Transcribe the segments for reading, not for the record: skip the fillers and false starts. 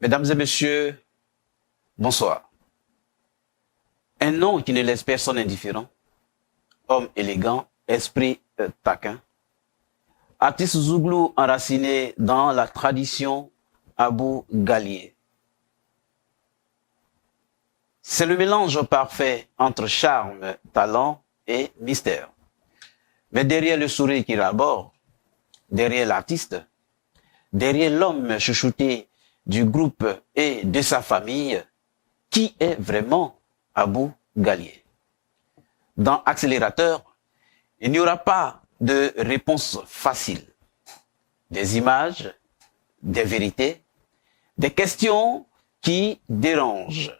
Mesdames et messieurs, bonsoir. Un nom qui ne laisse personne indifférent, homme élégant, esprit taquin, artiste zouglou enraciné dans la tradition Abou Gallier. C'est le mélange parfait entre charme, talent et mystère. Mais derrière le sourire qu'il arbore, derrière l'artiste, derrière l'homme chouchouté du groupe et de sa famille, qui est vraiment Abou Gallier? Dans Accélérateur, il n'y aura pas de réponse facile. Des images, des vérités, des questions qui dérangent,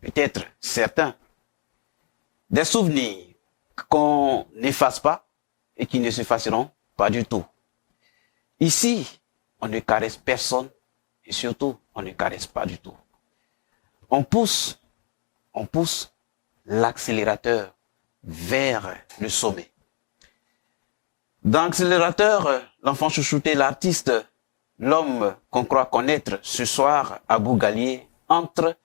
peut-être certains, des souvenirs qu'on n'efface pas et qui ne s'effaceront pas du tout. Ici, on ne caresse personne et surtout, on ne caresse pas du tout. On pousse l'accélérateur vers le sommet. Dans l'accélérateur, l'enfant chouchouté, l'artiste, l'homme qu'on croit connaître ce soir, Abou Gallier, entre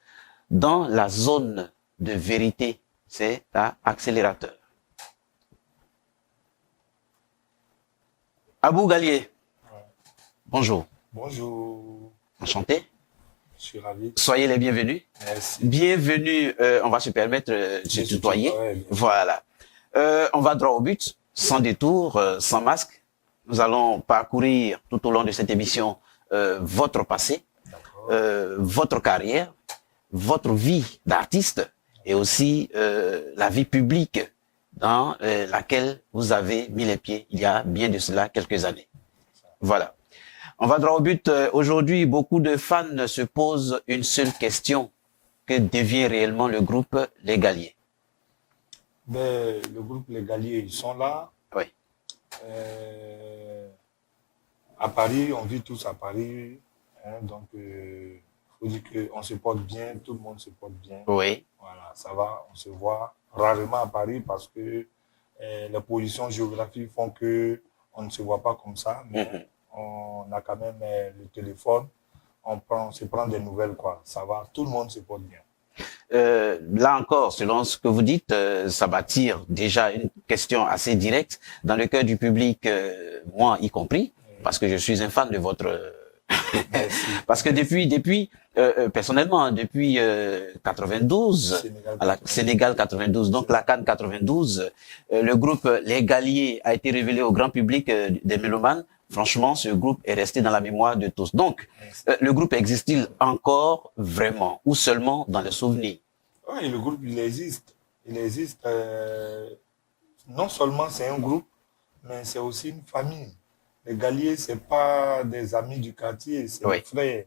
dans la zone de vérité. C'est l'accélérateur. Abou Gallier, bonjour. Bonjour. Enchanté. Je suis ravi. Soyez les bienvenus. Merci. Bienvenue, on va se permettre de se tutoyer. Voilà. On va droit au but, sans détour, sans masque. Nous allons parcourir tout au long de cette émission votre passé, votre carrière, votre vie d'artiste et aussi la vie publique dans laquelle vous avez mis les pieds il y a bien de cela quelques années. Voilà. On va droit au but. Aujourd'hui, beaucoup de fans se posent une seule question. Que devient réellement le groupe Les Galliers? Ben, le groupe Les Galliers, ils sont là. Oui. À Paris, on vit tous à Paris. Hein, donc, faut dire qu'on se porte bien, tout le monde se porte bien. Oui. Voilà, ça va, on se voit rarement à Paris parce que les positions géographiques font qu'on ne se voit pas comme ça. Mais on a quand même le téléphone. On se prend des nouvelles, quoi. Ça va, tout le monde se porte bien. Là encore, selon ce que vous dites, ça m'attire déjà une question assez directe dans le cœur du public, moi y compris, parce que je suis un fan de votre... parce que depuis personnellement, depuis 92, à la Sénégal 92, donc la CAN 92, le groupe Les Galliers a été révélé au grand public des mélomanes. Franchement, ce groupe est resté dans la mémoire de tous. Donc, le groupe existe-t-il encore vraiment ou seulement dans les souvenirs? Oui, le groupe, il existe. Il existe. Non seulement c'est un groupe, mais c'est aussi une famille. Les Galliers, ce n'est pas des amis du quartier, c'est des frères.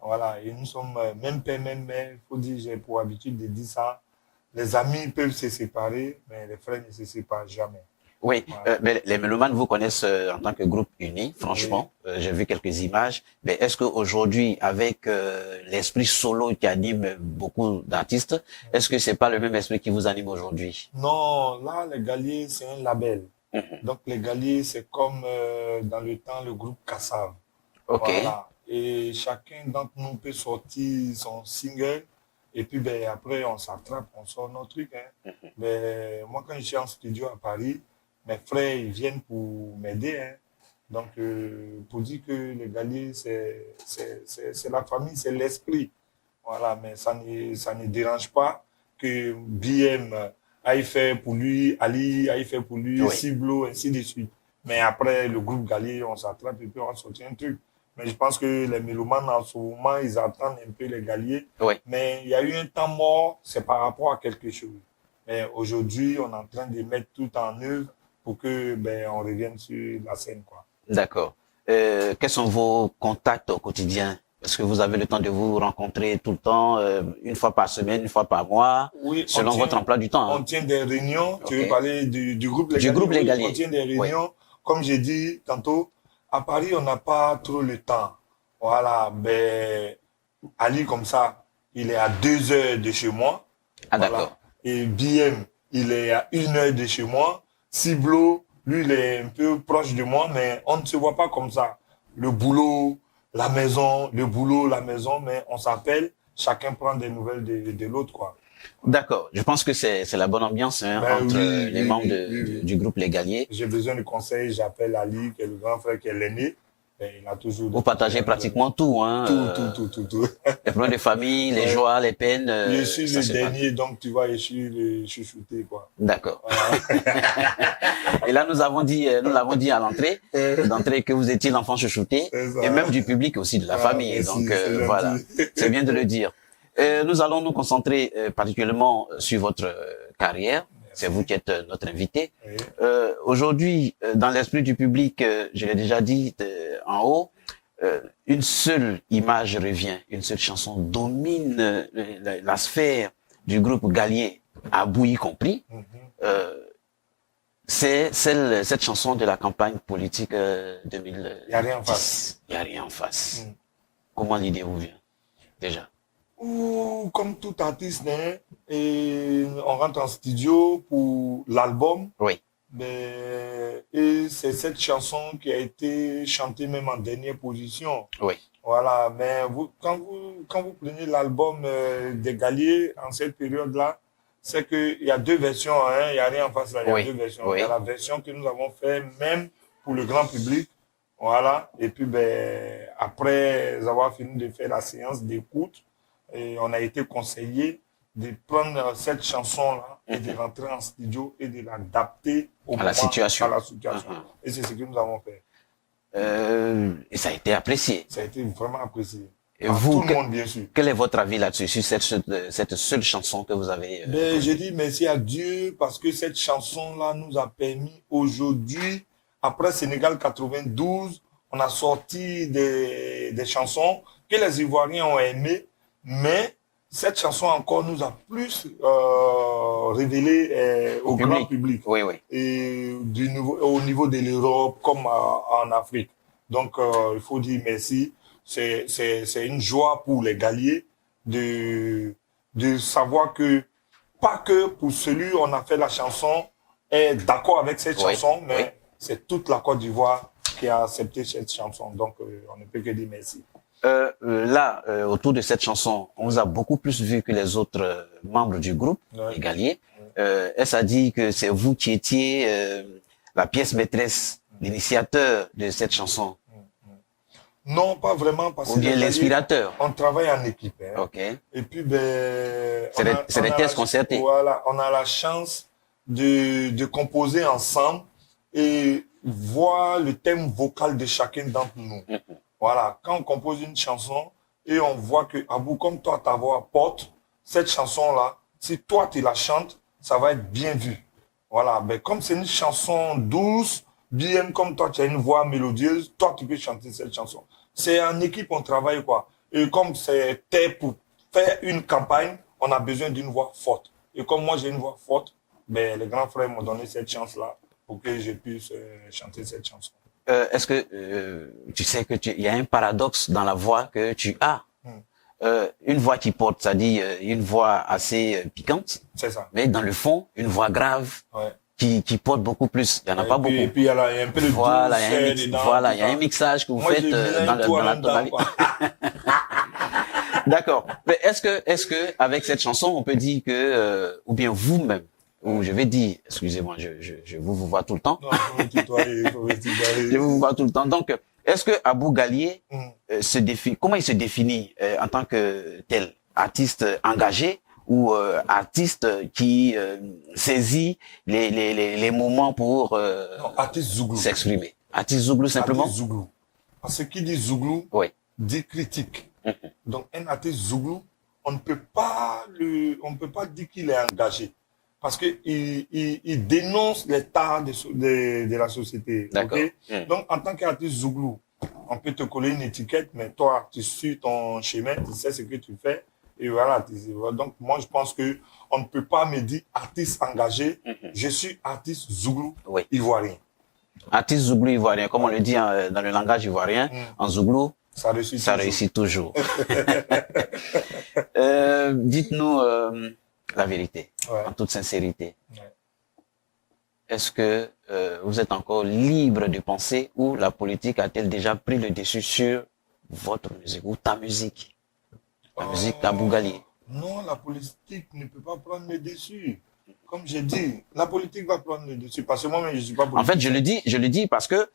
Voilà, et nous sommes même père, même mère. Il faut dire, j'ai pour habitude de dire ça. Les amis peuvent se séparer, mais les frères ne se séparent jamais. Oui, mais les mélomanes vous connaissent en tant que groupe uni, franchement. J'ai vu quelques images. Mais est-ce qu'aujourd'hui, avec l'esprit solo qui anime beaucoup d'artistes, est-ce que c'est pas le même esprit qui vous anime aujourd'hui? Non, là, les Galliers, c'est un label. Donc, les Galliers, c'est comme dans le temps, le groupe Kassav. Ok. Voilà. Et chacun d'entre nous peut sortir son single. Et puis, ben, après, on s'attrape, on sort nos trucs. Hein. Mais moi, quand je suis en studio à Paris, mes frères, ils viennent pour m'aider. Hein. Donc, pour dire que les Galliers, c'est la famille, c'est l'esprit. Voilà, mais ça ne dérange pas que BM aille faire pour lui, Ali aille faire pour lui, Ciblo, ainsi de suite. Mais après, le groupe Gallier, on s'attrape et puis on sortit un truc. Mais je pense que les mélomanes, en ce moment, ils attendent un peu les Galliers. Mais il y a eu un temps mort, c'est par rapport à quelque chose. Mais aujourd'hui, on est en train de mettre tout en œuvre pour que on revienne sur la scène, quoi. D'accord. Quels sont vos contacts au quotidien? Est-ce que vous avez le temps de vous rencontrer tout le temps, une fois par semaine, une fois par mois, selon votre emploi du temps? On tient des réunions. Tu veux parler du groupe Les Galliers? Du groupe Les Galliers. On tient des réunions. Comme j'ai dit tantôt, à Paris, on n'a pas trop le temps. Voilà. Ben, Ali, comme ça, il est à 2 heures de chez moi. Ah, d'accord. Voilà. Et BM, il est à 1 heure de chez moi. Ciblo, lui, il est un peu proche de moi, mais on ne se voit pas comme ça. Le boulot, la maison, le boulot, la maison, mais on s'appelle, chacun prend des nouvelles de l'autre, quoi. D'accord. Je pense que c'est la bonne ambiance hein, Ben entre oui, les oui, membres oui, oui, oui. du groupe Les Galiers. J'ai besoin de conseils, j'appelle Ali, qui est le grand frère, qui est l'aîné. Et il a toujours des Vous partagez conseils. pratiquement tout, hein, Tout. les problèmes de famille, les Ouais. joies, les peines, Je suis ça le se parle. dernier, donc tu vois, je suis le chouchouté, quoi. D'accord. Voilà. Et là, nous l'avons dit à l'entrée, d'entrée que vous étiez l'enfant chouchouté, C'est et ça. même du public aussi, de la Ah, famille. merci, Donc c'est voilà, gentil. c'est bien de le dire. Nous allons nous concentrer particulièrement sur votre carrière. C'est vous qui êtes notre invité. Oui. Aujourd'hui, dans l'esprit du public, je l'ai déjà dit en haut, une seule image revient, une seule chanson domine la sphère du groupe Galier, Abou y compris. Mhm. C'est cette chanson de la campagne politique 2010. Il n'y a rien en face. Il n'y a rien en face. Mm. Comment l'idée vous vient, déjà? Ou comme tout artiste, hein, et on rentre en studio pour l'album. Oui. Et c'est cette chanson qui a été chantée même en dernière position. Oui. Voilà, mais quand vous prenez l'album des Galiers en cette période-là, c'est qu'il y a deux versions, hein, il n'y a rien en face là, il y a Oui, deux versions. oui. Il y a la version que nous avons fait même pour le grand public, voilà, et puis après avoir fini de faire la séance d'écoute, on a été conseillé de prendre cette chanson-là et de rentrer en studio et de l'adapter À la situation. à la situation. Uh-huh. Et c'est ce que nous avons fait. Et ça a été apprécié. Ça a été vraiment apprécié. Et Par vous, tout le monde, bien sûr. quel est votre avis là-dessus, sur cette seule chanson que vous avez Je dis merci à Dieu parce que cette chanson-là nous a permis aujourd'hui, après Sénégal 92, on a sorti des chansons que les Ivoiriens ont aimées, mais cette chanson encore nous a plus révélé au grand public. Oui, oui. Et au niveau de l'Europe comme en Afrique. Donc, il faut dire merci. C'est une joie pour les Galiers de savoir que, pas que pour celui on a fait la chanson est d'accord avec cette chanson, mais c'est toute la Côte d'Ivoire qui a accepté cette chanson. Donc, on ne peut que dire merci. Là, autour de cette chanson, on vous a beaucoup plus vu que les autres membres du groupe, les Galiers. Est-ce à dire que c'est vous qui étiez la pièce maîtresse, l'initiateur de cette chanson? Non, pas vraiment. Parce ou bien l'inspirateur? On travaille en équipe. Hein. Ok. Et puis, c'est des tests concertés. Voilà, on a la chance de composer ensemble et voir le thème vocal de chacun d'entre nous. Voilà, quand on compose une chanson et on voit que, Abou, comme toi, ta voix porte, cette chanson-là, si toi, tu la chantes, ça va être bien vu. Voilà, comme c'est une chanson douce, bien comme toi, tu as une voix mélodieuse, toi, tu peux chanter cette chanson. C'est en équipe, on travaille, quoi. Et comme c'était pour faire une campagne, on a besoin d'une voix forte. Et comme moi, j'ai une voix forte, les grands frères m'ont donné cette chance-là pour que je puisse chanter cette chanson. Est-ce que tu sais que il y a un paradoxe dans la voix que tu as? Une voix qui porte, c'est-à-dire une voix assez piquante. C'est ça. Mais dans le fond, une voix grave. Ouais. Qui porte beaucoup plus. Il n'y en a pas beaucoup. Et puis, il y a un peu de voilà, il y a un mixage que vous moi, faites dans la totalité. D'accord. Mais est-ce que avec cette chanson, on peut dire que, ou bien vous-même, ou je vais dire, excusez-moi, je vous vois tout le temps. Non, je vous vois tout le temps. Donc, est-ce que Abou Galier comment il se définit en tant que tel artiste engagé ou artiste qui saisit les moments pour s'exprimer? Artiste Zouglou simplement? Artiste Zouglou. Parce que qui dit Zouglou dit critique. Donc un artiste Zouglou, on ne peut pas dire qu'il est engagé. Parce qu'il dénonce les tares de la société. Okay? Donc en tant qu'artiste Zouglou, on peut te coller une étiquette, mais toi, tu suis ton chemin, tu sais ce que tu fais. Et voilà, donc moi je pense qu'on ne peut pas me dire artiste engagé, je suis artiste Zouglou ivoirien. Artiste Zouglou ivoirien, comme on le dit dans le langage ivoirien, en Zouglou, ça réussit toujours. Dites-nous la vérité, en toute sincérité. Est-ce que vous êtes encore libre de penser ou la politique a-t-elle déjà pris le dessus sur votre musique ou ta musique? La musique d'Abou Gali. Non, la politique ne peut pas prendre le dessus. Comme j'ai dit, la politique va prendre le dessus. Parce que moi-même, je ne suis pas politique. En fait, je le dis parce que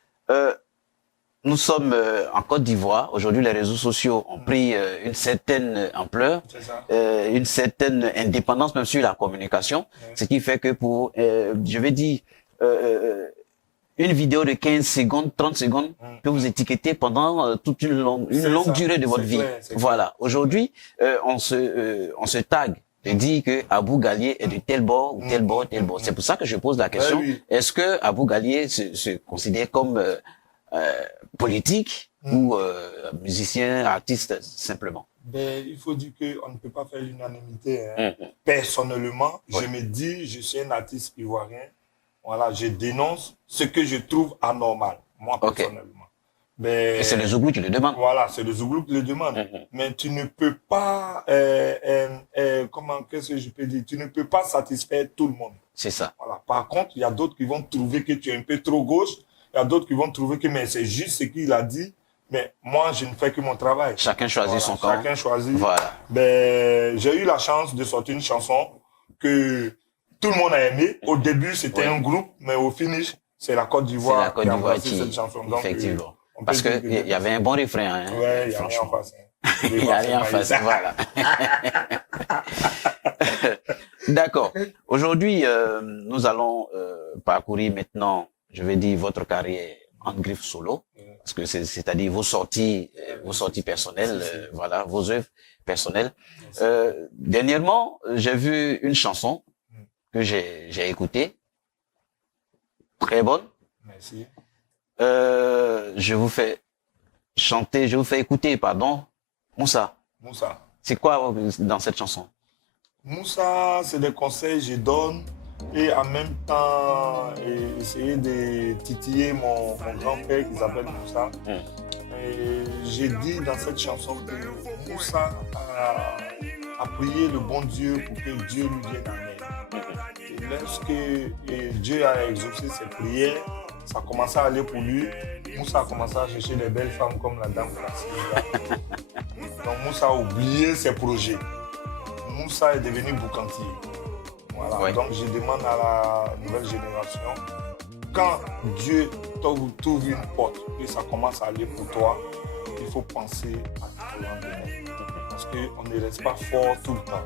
nous sommes en Côte d'Ivoire. Aujourd'hui, les réseaux sociaux ont pris une certaine ampleur, une certaine indépendance même sur la communication, ce qui fait que pour, je vais dire, une vidéo de 15 secondes, 30 secondes, que vous étiquetez pendant toute une longue durée de votre vie. Voilà. Aujourd'hui, on se tag de dire que Abou Gali est de tel bord ou tel bord, tel bord. C'est pour ça que je pose la question. Est-ce que Abou Gali se considère comme politique ou musicien, artiste simplement? Ben, il faut dire qu'on ne peut pas faire l'unanimité. Hein. Personnellement, je me dis, je suis un artiste ivoirien. Voilà, je dénonce ce que je trouve anormal, moi personnellement. Mais, et c'est le Zouglou qui le demande. Voilà, c'est le Zouglou qui le demande. Mais tu ne peux pas, qu'est-ce que je peux dire? Tu ne peux pas satisfaire tout le monde. C'est ça. Voilà. Par contre, il y a d'autres qui vont trouver que tu es un peu trop gauche. Il y a d'autres qui vont trouver que mais c'est juste ce qu'il a dit. Mais moi, je ne fais que mon travail. Chacun choisit son camp. Chacun choisit. Voilà. Ben, j'ai eu la chance de sortir une chanson que tout le monde a aimé. Au début, c'était un groupe, mais au finish, c'est la Côte d'Ivoire qui a embrassé cette chanson. Donc, effectivement. Parce qu'il y avait un bon refrain. Hein, ouais, il n'y a rien en face. Il n'y a rien en face, voilà. D'accord. Aujourd'hui, nous allons parcourir maintenant, je vais dire, votre carrière en griffe solo. Parce que c'est-à-dire vos sorties personnelles, voilà, vos œuvres personnelles. Dernièrement, j'ai vu une chanson que j'ai écoutée. Très bonne. Merci. Je vous fais chanter, je vous fais écouter, pardon, Moussa. Moussa. C'est quoi dans cette chanson? Moussa, c'est des conseils que je donne et en même temps essayer de titiller mon grand-père qui s'appelle Moussa. Et j'ai dit dans cette chanson que Moussa a prié le bon Dieu pour que Dieu lui vienne en aide. Et lorsque Dieu a exaucé ses prières, ça a commencé à aller pour lui. Moussa a commencé à chercher des belles femmes comme la dame Sénégal. Donc Moussa a oublié ses projets. Moussa est devenu boucantier. Voilà. Ouais. Donc je demande à la nouvelle génération, quand Dieu t'ouvre une porte et ça commence à aller pour toi, il faut penser à ton lendemain. Parce qu'on ne reste pas fort tout le temps.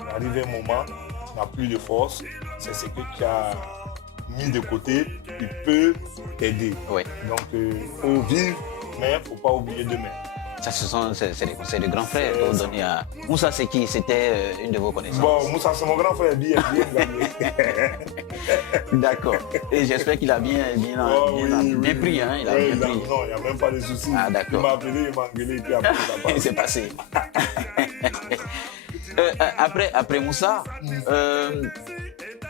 Il arrive un moment, tu n'as plus de force, c'est ce que tu as mis de côté, il peut t'aider. Oui. Donc, il faut vivre, mais il ne faut pas oublier demain. Ça, c'est des conseils de grand frère que vous donnez à... Moussa, c'est qui? C'était une de vos connaissances? Bon, Moussa, c'est mon grand frère, bien gagné. D'accord. Et j'espère qu'il a bien pris. Hein? Il a bien pris. Non, il n'y a même pas de souci. Ah, d'accord. Il m'a appelé, il m'a engueulé, et puis après, ça passe. C'est passé. Après Moussa,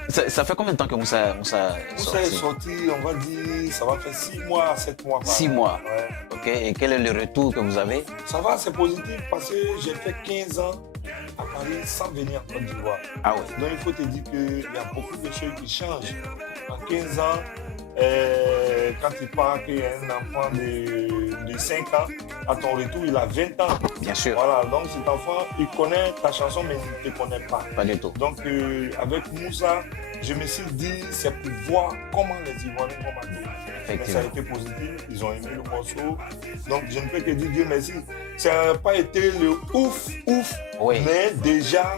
ça fait combien de temps que Moussa est sorti, on va dire, ça va faire 6 mois à 7 mois. 6 mois. Ouais. Ok, et quel est le retour que vous avez? Ça va, c'est positif parce que j'ai fait 15 ans à Paris sans venir en Côte d'Ivoire. Ah oui. Donc il faut te dire qu'il y a beaucoup de choses qui changent. En 15 ans, quand tu pars qu'il y a un enfant de 5 ans, à ton retour, il a 20 ans. Bien sûr. Voilà, donc cet enfant, il connaît ta chanson, mais il ne te connaît pas. Pas du tout. Donc avec Moussa, je me suis dit, c'est pour voir comment les Ivoiriens vont m'aider. Mais ça a été positif, ils ont aimé le morceau. Donc je ne peux que dire Dieu merci. Ça n'a pas été le ouf, oui. Mais déjà,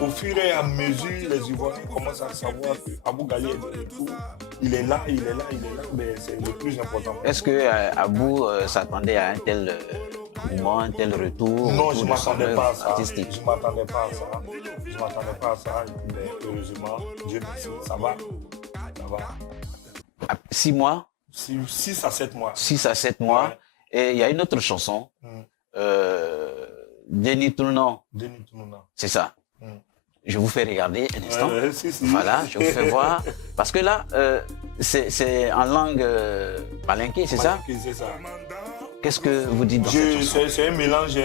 au fur et à mesure, les Ivoiriens commencent à savoir qu'Abou Gali est de retour. Il est là, mais c'est le plus important. Est-ce que Abou s'attendait à un tel moment, un tel retour? Non, je ne m'attendais pas à ça. Artistique. Je ne m'attendais pas à ça. Je ne m'attendais pas à ça. Mais heureusement, Dieu merci, ça va. Ça va. 6 mois? 6 à 7 mois. 6 à 7 mois. Ouais. Et il y a une autre chanson. Denis Tournant. Denis Tournant. C'est ça. Je vous fais regarder un instant. Si. Voilà, je vous fais voir. Parce que là, c'est en langue malinké, c'est ça? C'est ça. Qu'est-ce que vous dites dans cette chanson? C'est un mélange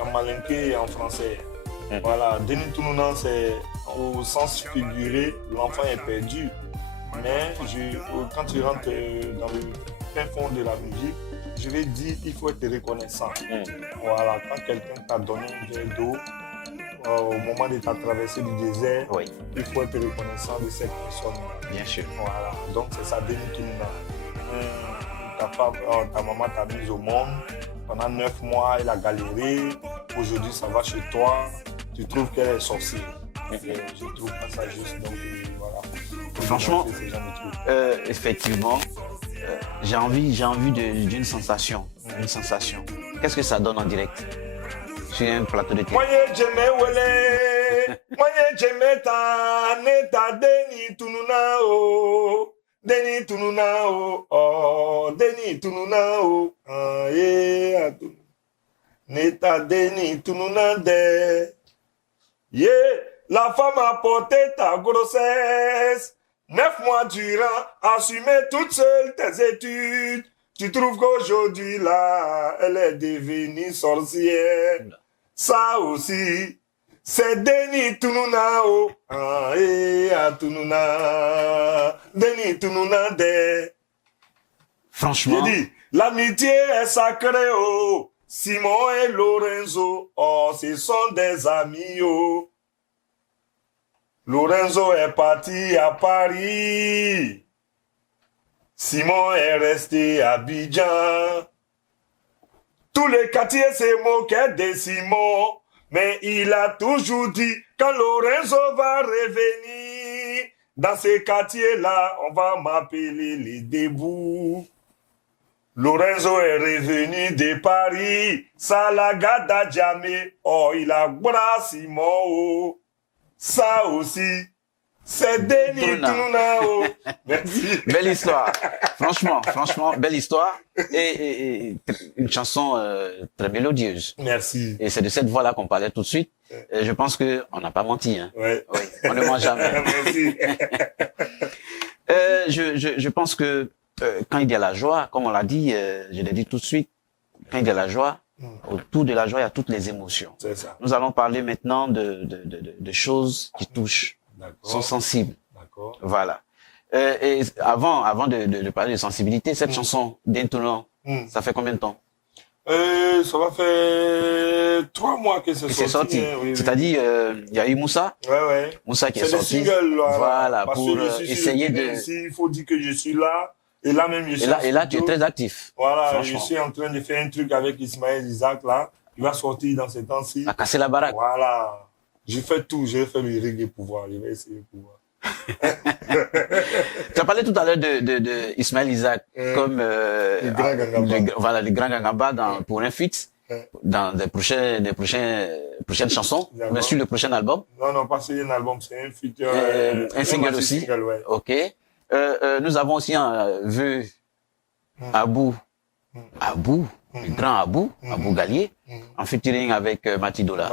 en malinké et en français. Voilà, Denis Tournant, c'est au sens figuré, l'enfant est perdu. Mais quand tu rentres dans le fin fond de la musique, je vais dire, il faut être reconnaissant. Voilà, quand quelqu'un t'a donné un verre d'eau, au moment de ta traversée du désert, Oui, il faut être reconnaissant de cette personne. bien sûr. Voilà, donc c'est ça, Denis Tounina. Ta maman t'a mise au monde, pendant 9 mois, elle a galéré, aujourd'hui ça va chez toi, tu trouves qu'elle est sorcière. Je trouve pas ça juste, donc voilà. Franchement, Ces gens de trucs. effectivement, j'ai envie d'une sensation. Une sensation. Qu'est-ce que ça donne en direct sur un plateau de télé? Moye jeme wele, moye jeme ta neta Deni Tununa o, Deni Tununa o, oh Deni Tununa o, atu, neta Deni Tununa de. Yeah, la femme a porté ta grossesse, 9 mois durant, assumé toute seule tes études. Tu trouves qu'aujourd'hui là, elle est devenue sorcière. Ça aussi, c'est Denis Tununa o, Tununa, Denis Tununa de. Franchement, J'ai dit, l'amitié est sacrée oh, Simon et Lorenzo, oh, ce sont des amis oh. Lorenzo est parti à Paris, Simon est resté à Abidjan. Tous les quartiers se moquaient de Simon, mais il a toujours dit, quand Lorenzo va revenir, dans ces quartiers-là, on va m'appeler les débouts. Lorenzo est revenu de Paris, Salagada Djamé, oh, il a bras Simon, oh. Ça aussi, c'est Denis Tununa, oh. Merci. belle histoire. Franchement, belle histoire. Et une chanson très mélodieuse. Merci. Et c'est de cette voix-là qu'on parlait tout de suite. Et je pense qu'on n'a pas menti. Hein. Ouais. Oui, on ne ment jamais. Merci. Je pense que quand il y a la joie, comme on l'a dit, je l'ai dit tout de suite, quand il y a la joie, autour de la joie, il y a toutes les émotions. C'est ça. Nous allons parler maintenant de choses qui touchent, sont sensibles. D'accord. Voilà. Et avant de parler de sensibilité, cette chanson d'Intonan, ça fait combien de temps? Ça va faire 3 mois que c'est sorti. Hein, oui, c'est-à-dire, il y a eu Moussa. Ouais. Moussa qui est C'est sorti. des singles, Voilà, parce pour que je suis essayer de... Ici, il faut dire que je suis là. Et là même, je suis Et là, tu es très actif. Voilà, je suis en train de faire un truc avec Ismaël Isaac, là. Il va sortir dans ces temps-ci. À casser la baraque. Voilà. Je fais tout. Je vais faire le reggae pour voir. Je vais essayer pour voir. Tu as parlé tout à l'heure de Ismaël Isaac comme le grand Gangaba. Voilà, le grand Gangaba pour un feat dans des prochaines chansons, mais sur le prochain album. Non, pas sur un album, c'est un feat. Un single aussi. Single, ouais. Ok. Nous avons aussi vu Abou, le grand Abou Gallier, en featuring avec Matidola.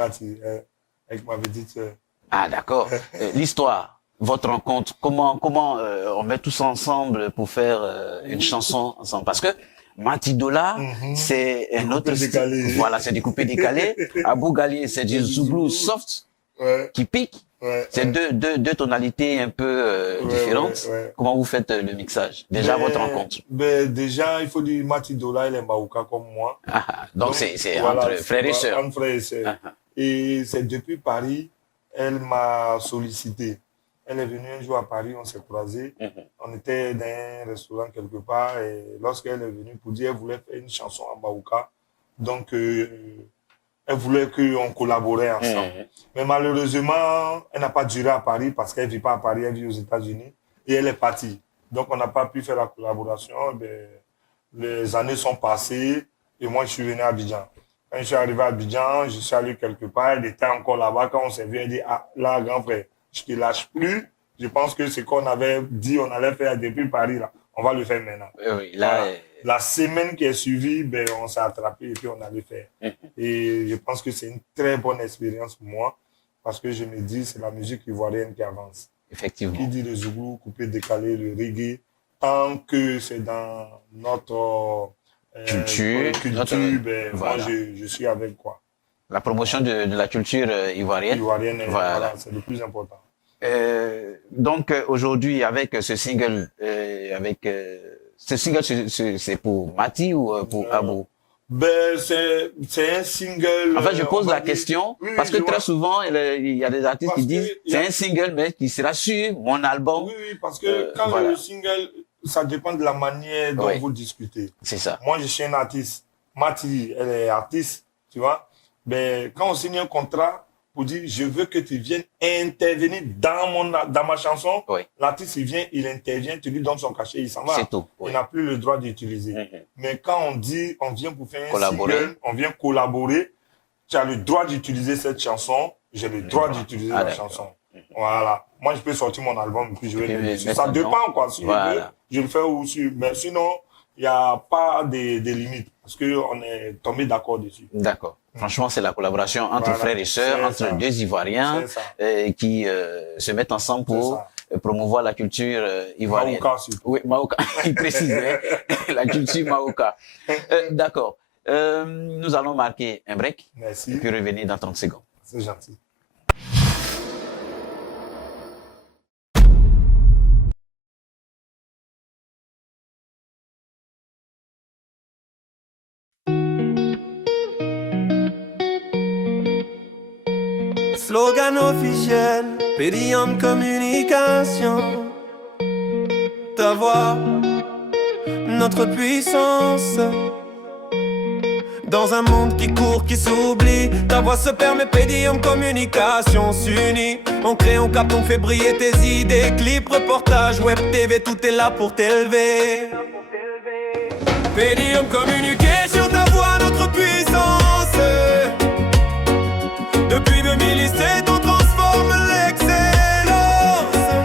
Avec ma petite sœur. Ah d'accord. L'histoire, votre rencontre, comment on met tous ensemble pour faire une chanson ensemble? Parce que Matidola, c'est un autre style. Voilà, c'est du coupé décalé. Abou Gallier, c'est du Zouglou soft qui pique. C'est deux tonalités un peu différentes. Comment vous faites le mixage? Déjà, votre rencontre. Déjà, il faut dire Matidola, elle est Maouka comme moi. Donc c'est voilà, entre frères et sœurs. Entre frères et sœurs. Et c'est depuis Paris, elle m'a sollicité. Elle est venue un jour à Paris, on s'est croisés. On était dans un restaurant quelque part. Et lorsqu'elle est venue pour dire qu'elle voulait faire une chanson en Maouka, donc elle voulait qu'on collaborait ensemble. Mais malheureusement, elle n'a pas duré à Paris parce qu'elle ne vit pas à Paris, elle vit aux États-Unis. Et elle est partie. Donc, on n'a pas pu faire la collaboration. Les années sont passées et moi, je suis venu à Abidjan. Quand je suis arrivé à Abidjan, je suis allé quelque part. Elle était encore là-bas. Quand on s'est vu, elle dit, ah, là, grand frère, je ne te lâche plus. Je pense que ce qu'on avait dit, on allait faire depuis Paris, là, on va le faire maintenant. Oui, là, voilà. La semaine qui est suivie, on s'est attrapé et puis on allait faire. Et je pense que c'est une très bonne expérience pour moi parce que je me dis c'est la musique ivoirienne qui avance. Effectivement. Qui dit le zougou, coupé, décalé, le reggae, tant que c'est dans notre culture, voilà. Moi je suis avec quoi. La promotion de la culture ivoirienne. Voilà, c'est le plus important. Donc aujourd'hui avec ce single, avec Ce single, c'est pour Mati ou pour Abou? Ben, c'est un single. En fait, je pose on va la dire. question Oui, parce que je très vois. souvent, il y a des artistes Parce qui disent que il y a- c'est un single, mais qui sera sur mon album. Oui, oui, parce que quand voilà. le single, ça dépend de la manière dont Oui. vous discutez. C'est ça. Moi, je suis un artiste. Mati, elle est artiste, tu vois. Mais quand on signe un contrat pour dire je veux que tu viennes intervenir dans ma chanson, Oui. l'artiste, il vient, il intervient, tu lui donnes son cachet, il s'en va. C'est tout. Il Oui. n'a plus le droit d'utiliser. Mhm. Mais quand on dit on vient pour faire un Collaborer. single, on vient collaborer, tu as le droit d'utiliser cette chanson, j'ai le droit d'utiliser Ah, la d'accord. chanson. Voilà. Moi, je peux sortir mon album et puis je vais Et le puis, dessus. mettre Ça dedans. dépend, quoi. Si Voilà. je veux, je le fais aussi. Mais sinon, il n'y a pas des limites parce qu'on est tombé d'accord dessus. D'accord. Franchement, c'est la collaboration entre Voilà. frères et sœurs, C'est entre ça. deux Ivoiriens C'est ça. qui se mettent ensemble C'est pour ça. promouvoir la culture ivoirienne. Maouka, surtout. Oui, Maoka, il précise, hein, la culture Maoka. D'accord. Nous allons marquer un break et Merci. puis revenir dans 30 secondes. C'est gentil. Slogan officiel, Pédium Communication. Ta voix, notre puissance. Dans un monde qui court, qui s'oublie, ta voix se permet, Pédium Communication s'unit. On crée, on capte, on fait briller tes idées. Clips, reportages, web TV, tout est là pour t'élever. Pédium Communication.